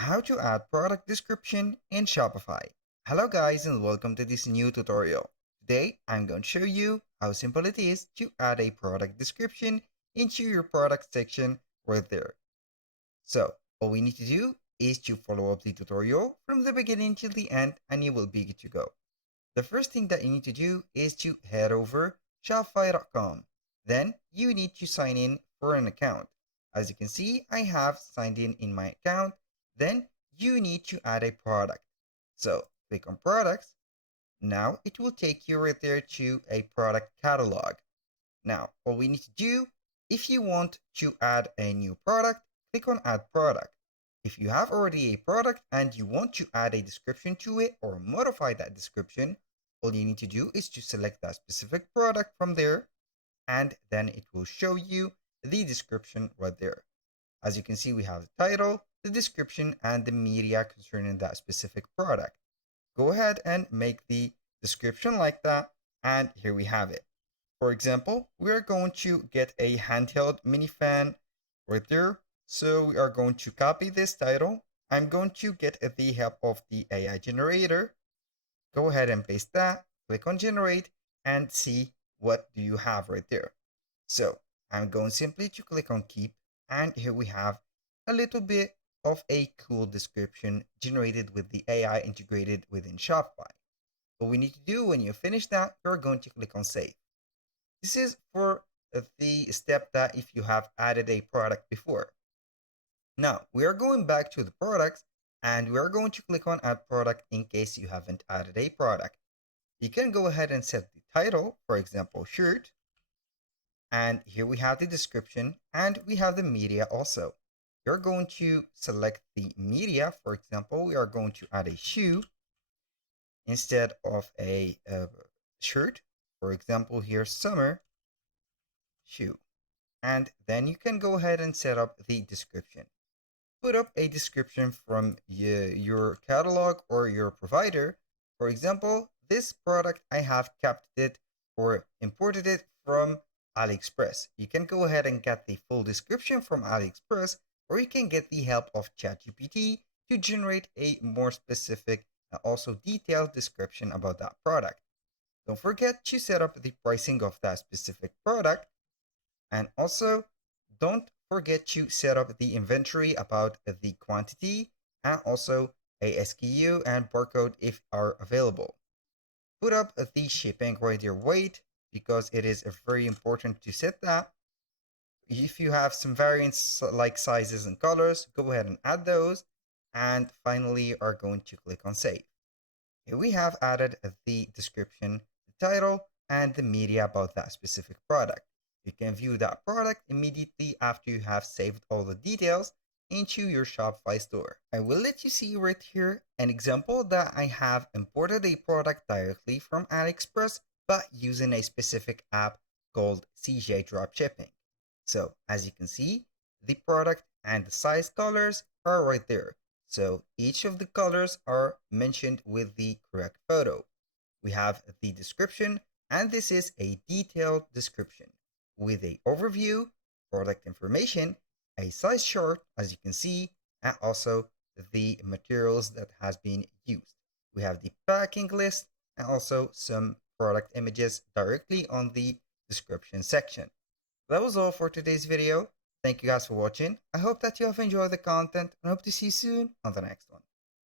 How to add product description in Shopify. Hello guys and welcome to this new tutorial. Today I'm going to show you how simple it is to add a product description into your product section right there. So all we need to do is to follow up the tutorial from the beginning till the end and you will be good to go. The first thing that you need to do is to head over shopify.com. Then you need to sign in for an account. As you can see, I have signed in my account. Then you need to add a product. So click on products. Now it will take you right there to a product catalog. Now all we need to do, if you want to add a new product, click on add product. If you have already a product and you want to add a description to it or modify that description, all you need to do is to select that specific product from there, and then it will show you the description right there. As you can see, we have the title, the description, and the media concerning that specific product. Go ahead and make the description like that, and here we have it. For example, we are going to get a handheld mini fan right there. So we are going to copy this title. I'm going to get the help of the AI generator. Go ahead and paste that, click on generate, and see what do you have right there. So I'm going simply to click on keep, and here we have a little bit of a cool description generated with the AI integrated within Shopify. What we need to do when you finish that, you're going to click on save. This is for the step that if you have added a product before. Now we are going back to the products and we are going to click on add product in case you haven't added a product. You can go ahead and set the title, for example, shirt. And here we have the description and we have the media also. You're going to select the media. For example, we are going to add a shoe instead of a shirt. For example, here, summer shoe. And then you can go ahead and set up the description. Put up a description from your catalog or your provider. For example, this product, I have kept it or imported it from AliExpress. You can go ahead and get the full description from AliExpress, or you can get the help of ChatGPT to generate a more specific and also detailed description about that product. Don't forget to set up the pricing of that specific product, and also don't forget to set up the inventory about the quantity and also a SKU and barcode if are available. Put up the shipping right your weight because it is very important to set that. If you have some variants like sizes and colors, go ahead and add those. And finally, are going to click on save. Here we have added the description, the title, and the media about that specific product. You can view that product immediately after you have saved all the details into your Shopify store. I will let you see right here an example that I have imported a product directly from AliExpress, but using a specific app called CJ Dropshipping. So as you can see, the product and the size colors are right there. So each of the colors are mentioned with the correct photo. We have the description, and this is a detailed description with a overview, product information, a size chart, as you can see, and also the materials that has been used. We have the packing list and also some product images directly on the description section. That was all for today's video. Thank you guys for watching. I hope that you have enjoyed the content and hope to see you soon on the next one.